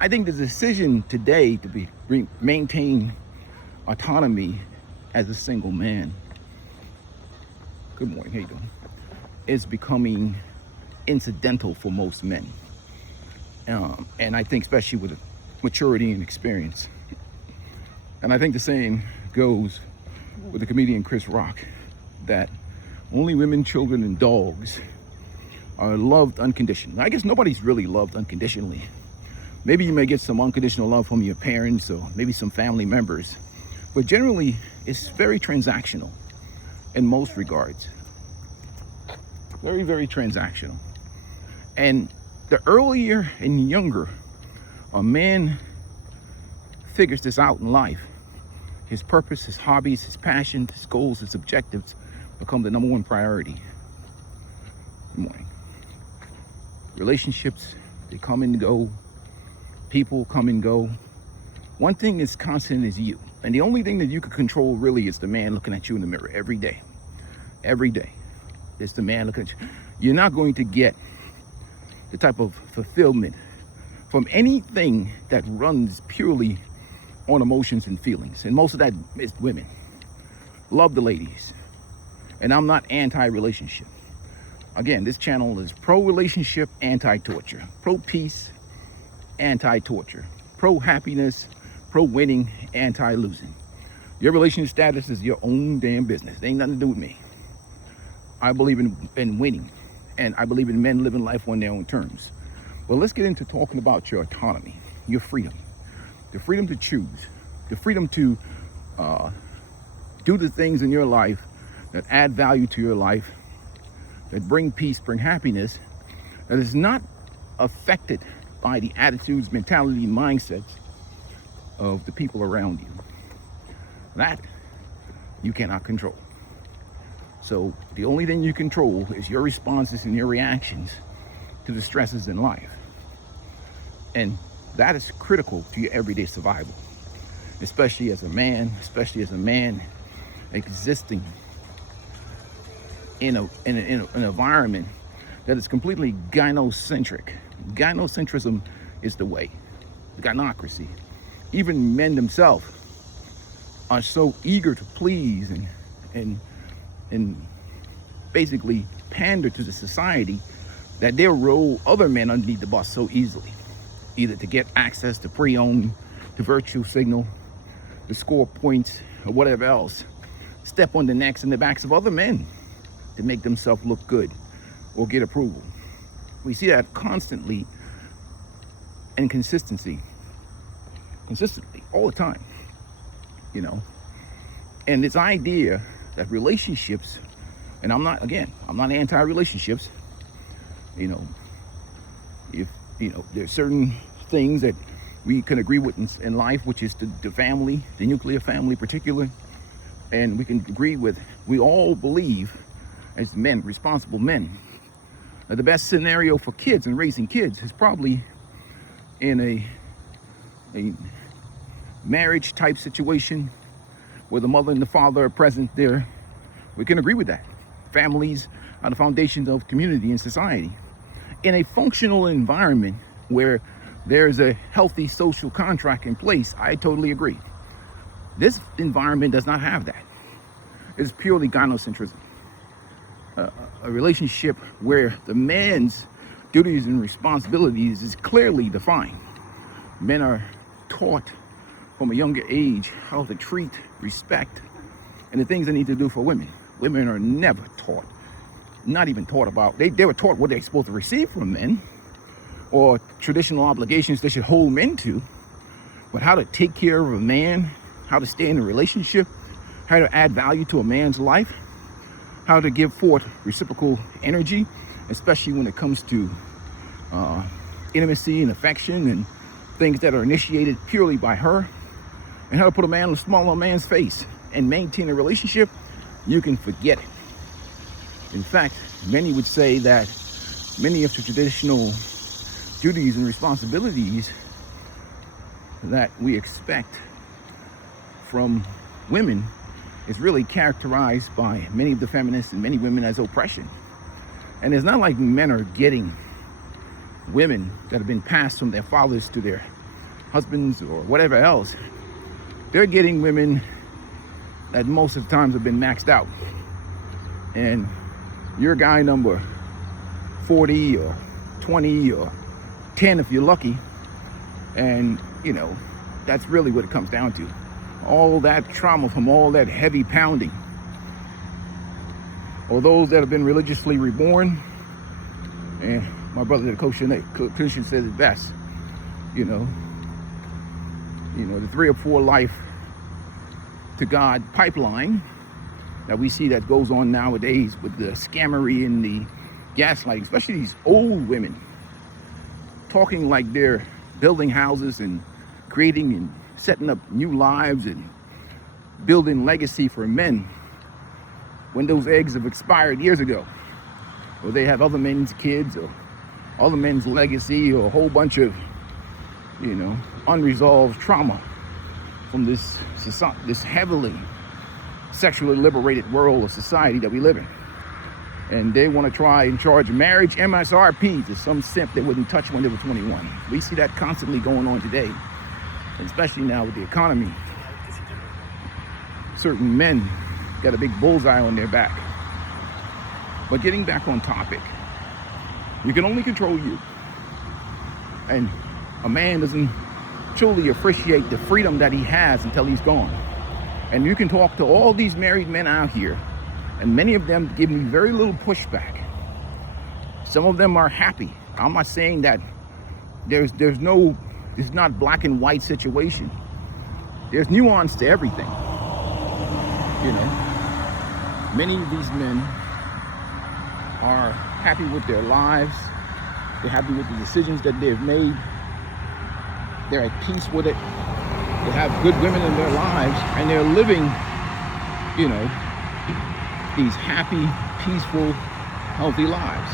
I think the decision today to maintain autonomy as a single man, good morning, how you doing, is becoming incidental for most men. And I think especially with maturity and experience. And I think the same goes with the comedian Chris Rock, that only women, children, and dogs are loved unconditionally. I guess nobody's really loved unconditionally. Maybe you may get some unconditional love from your parents or maybe some family members, but generally it's very transactional in most regards. Very, very transactional. And the earlier and younger a man figures this out in life, his purpose, his hobbies, his passions, his goals, his objectives become the number one priority. Good morning. Relationships, they come and go. People come and go. One thing is constant is you. And the only thing that you can control really is the man looking at you in the mirror every day. Every day. It's the man looking at you. You're not going to get the type of fulfillment from anything that runs purely on emotions and feelings. And most of that is women. Love the ladies. And I'm not anti-relationship. Again, this channel is pro-relationship, anti-torture. Pro-peace, anti-torture. Pro-happiness, pro-winning, anti-losing. Your relationship status is your own damn business. It ain't nothing to do with me. I believe in winning. And I believe in men living life on their own terms. Well, let's get into talking about your autonomy, your freedom. The freedom to choose. The freedom to do the things in your life that add value to your life, that bring peace, bring happiness, that is not affected by the attitudes, mentality, mindsets of the people around you. That you cannot control. So the only thing you control is your responses and your reactions to the stresses in life. And that is critical to your everyday survival, especially as a man existing in an environment that is completely gynocentric. Gynocentrism is the way, the gynocracy. Even men themselves are so eager to please and basically pander to the society that they'll roll other men underneath the bus so easily, either to get access to pre-owned, to virtue signal, to score points, or whatever else. Step on the necks and the backs of other men to make themselves look good or get approval. We see that constantly and consistently, all the time, you know. And this idea that relationships, and I'm not anti-relationships, you know, if, you know, there's certain things that we can agree with in life, which is the family, the nuclear family particularly, and we can agree with, we all believe as men, responsible men, that the best scenario for kids and raising kids is probably in a marriage type situation where the mother and the father are present there. We can agree with that. Families are the foundations of community and society. In a functional environment where there's a healthy social contract in place, I totally agree. This environment does not have that. It's purely gynocentrism. A relationship where the man's duties and responsibilities is clearly defined. Men are taught from a younger age how to treat, respect, and the things they need to do for women. Women are never taught, not even taught about, they were taught what they're supposed to receive from men or traditional obligations they should hold men to, but how to take care of a man, how to stay in a relationship, how to add value to a man's life, how to give forth reciprocal energy, especially when it comes to intimacy and affection and things that are initiated purely by her, and how to put a smile on a man's face and maintain a relationship. You can forget it. In fact, many would say that many of the traditional duties and responsibilities that we expect from women is really characterized by many of the feminists and many women as oppression. And it's not like men are getting women that have been passed from their fathers to their husbands or whatever else, they're getting women that most of the times have been maxed out. And you're guy number 40 or 20 or 10 if you're lucky. And, you know, that's really what it comes down to. All that trauma from all that heavy pounding. Or those that have been religiously reborn. And my brother, the Christian, says it best. You know, the 3 or 4 life to God pipeline that we see that goes on nowadays with the scammery and the gaslighting, especially these old women talking like they're building houses and creating and setting up new lives and building legacy for men when those eggs have expired years ago, or they have other men's kids or other men's legacy, or a whole bunch of, you know, unresolved trauma from this heavily sexually liberated world of society that we live in. And they want to try and charge marriage MSRP to some simp they wouldn't touch when they were 21. We see that constantly going on today, especially now with the economy. Certain men got a big bullseye on their back. But getting back on topic, you can only control you. And a man doesn't truly appreciate the freedom that he has until he's gone. And you can talk to all these married men out here, and many of them give me very little pushback. Some of them are happy. I'm not saying that it's not black and white situation. There's nuance to everything. You know, many of these men are happy with their lives. They're happy with the decisions that they've made. They're at peace with it. They have good women in their lives, and they're living, you know, these happy, peaceful, healthy lives.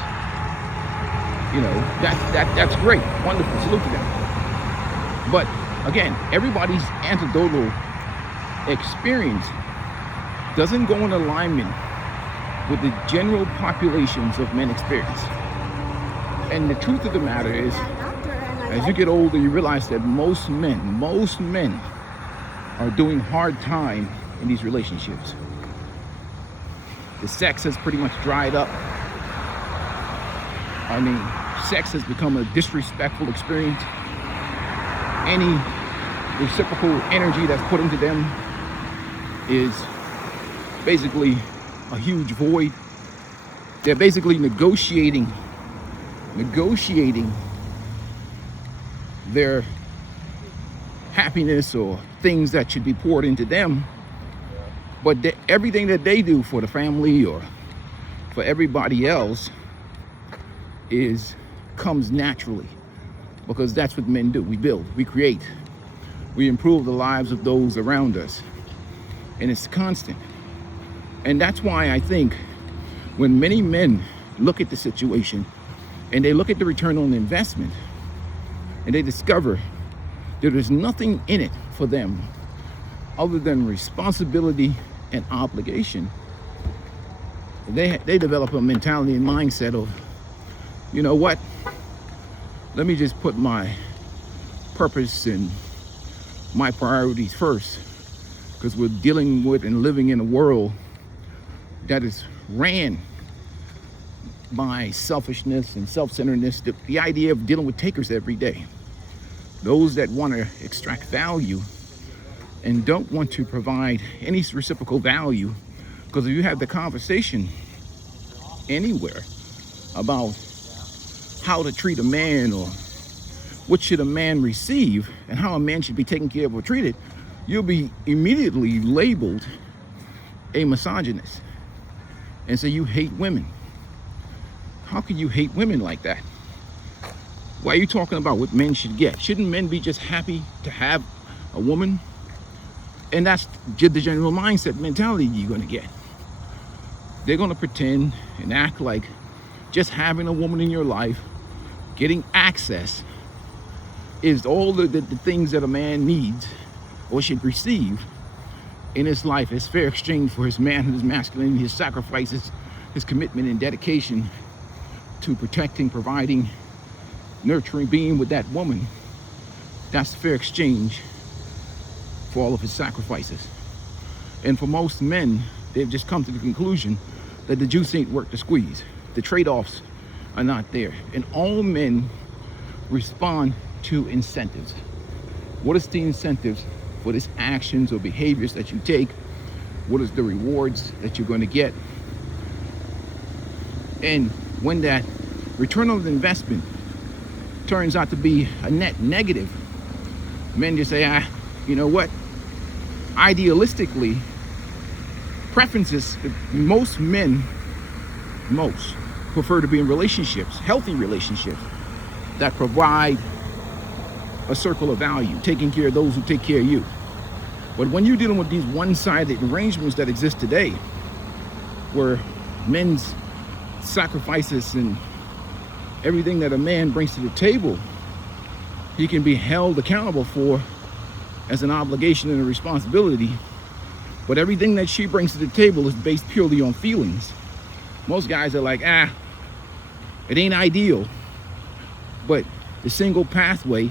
You know, that's great, wonderful, salute to them. But again, everybody's anecdotal experience doesn't go in alignment with the general populations of men experience. And the truth of the matter is, as you get older, you realize that most men are doing hard time in these relationships. The sex has pretty much dried up. I mean, sex has become a disrespectful experience. Any reciprocal energy that's put into them is basically a huge void. They're basically negotiating their happiness or things that should be poured into them. But everything that they do for the family or for everybody else comes naturally, because that's what men do. We build, we create, we improve the lives of those around us, and it's constant. And that's why I think when many men look at the situation and they look at the return on investment and they discover that there's nothing in it for them other than responsibility and obligation, they develop a mentality and mindset of, you know what, let me just put my purpose and my priorities first, because we're dealing with and living in a world that is ran by selfishness and self-centeredness, the idea of dealing with takers every day. Those that want to extract value and don't want to provide any reciprocal value, because if you have the conversation anywhere about how to treat a man or what should a man receive and how a man should be taken care of or treated, you'll be immediately labeled a misogynist. And so you hate women. How can you hate women like that? Why are you talking about what men should get? Shouldn't men be just happy to have a woman? And that's the general mindset mentality you're going to get. They're going to pretend and act like just having a woman in your life, getting access, is all the things that a man needs or should receive in his life as fair exchange for his manhood, his masculinity, his sacrifices, his commitment and dedication to protecting, providing, nurturing, being with that woman. That's the fair exchange for all of his sacrifices. And for most men, they've just come to the conclusion that the juice ain't worth the squeeze. The trade-offs are not there. And all men respond to incentives. What is the incentives for these actions or behaviors that you take? What is the rewards that you're going to get? And when that return on investment turns out to be a net negative, men just say, you know what? Idealistically, preferences, most men prefer to be in relationships, healthy relationships, that provide a circle of value, taking care of those who take care of you. But when you're dealing with these one-sided arrangements that exist today, where men's sacrifices and everything that a man brings to the table, he can be held accountable for as an obligation and a responsibility, but everything that she brings to the table is based purely on feelings. Most guys are like, it ain't ideal, but the single pathway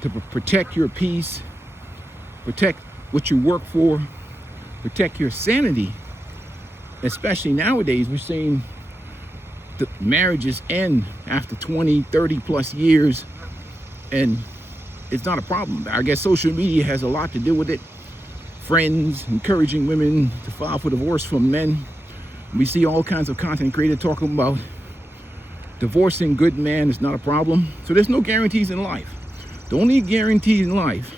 to protect your peace, protect what you work for, protect your sanity, especially nowadays, we're seeing the marriages end after 20, 30 plus years, and it's not a problem. I guess social media has a lot to do with it. Friends encouraging women to file for divorce from men. We see all kinds of content creators talking about divorcing good men is not a problem. So there's no guarantees in life. The only guarantee in life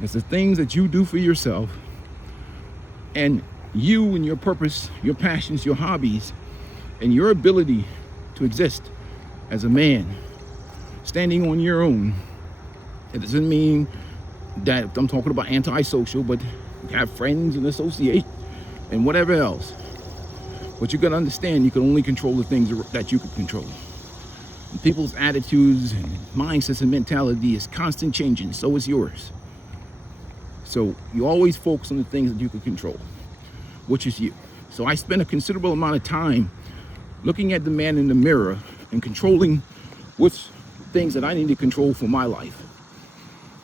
is the things that you do for yourself, and you and your purpose, your passions, your hobbies, and your ability to exist as a man, standing on your own. It doesn't mean that I'm talking about antisocial, but have friends and associate and whatever else. But you gotta understand, you can only control the things that you can control. And people's attitudes and mindsets and mentality is constant changing, so is yours. So you always focus on the things that you can control, which is you. So I spend a considerable amount of time looking at the man in the mirror and controlling what's things that I need to control for my life,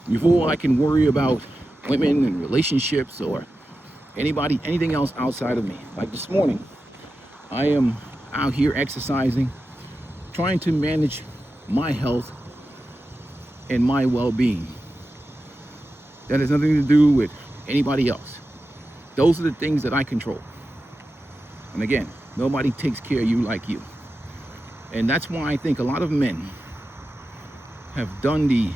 before I can worry about women and relationships or anything else outside of me. Like this morning, I am out here exercising, trying to manage my health and my well-being. That has nothing to do with anybody else. Those are the things that I control. And again, nobody takes care of you like you. And that's why I think a lot of men have done the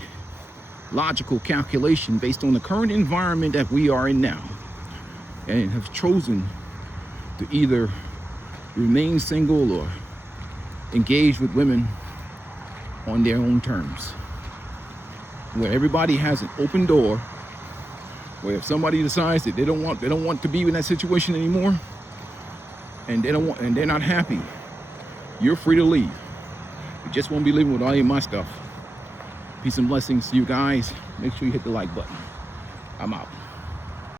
logical calculation based on the current environment that we are in now, and have chosen to either remain single or engage with women on their own terms, where everybody has an open door, where if somebody decides that they don't want to be in that situation anymore, and they're not happy, you're free to leave. You just won't be living with all of my stuff. Peace and blessings to you guys. Make sure you hit the like button. I'm out.